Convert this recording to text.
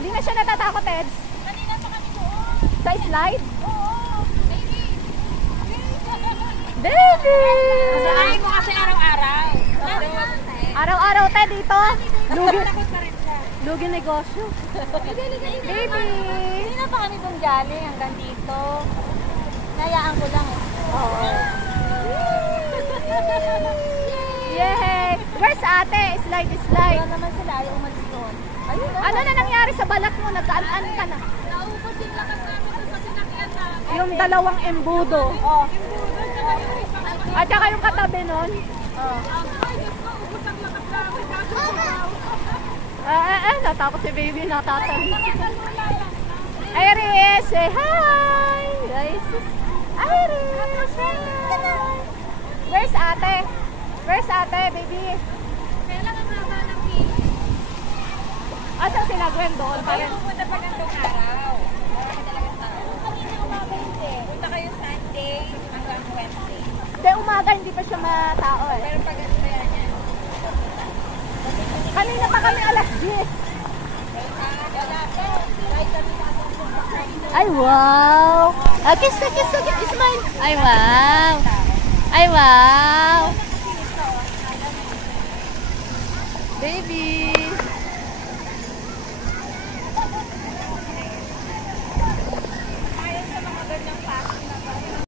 Hindi na siya natatakot, Eds. Kanina pa kami doon. Sa slide? Oo. Baby. Baby! Kasalain mo kasi araw-araw. Araw-araw tayo dito. Lugi, Takot pa rin siya. lugi negosyo. Baby! Kanina pa kami doon galing hanggang dito. Nayaan ko lang eh. Oo. Yay! Where's ate? Slide, slide. Wala naman sila, ayaw umalis doon. Ayun na. Ano na nangyari sa balat mo? Nagkaan ka na. Naubos yung lakas namin doon sa sinakyan namin. Yung dalawang embudo. Oh. At saka yung katabi nun. Natakot si baby, natatalis. Iris, say hi! Iris, hi! Where's ate? Where's ate, baby? Kailangan nga ng pili. Asan sila Gwen doon? Parang pupunta pa gantong araw. Marami talagang tao. Kanina umaga hindi. Punta kayo Sunday hanggang Wednesday. Hindi, umaga hindi pa siya matao eh. Pero pag ano kaya niya? Kanina pa kami alas 10. Ay, wow! Kiss, smile! Ay, wow! Ay, wow! Baby!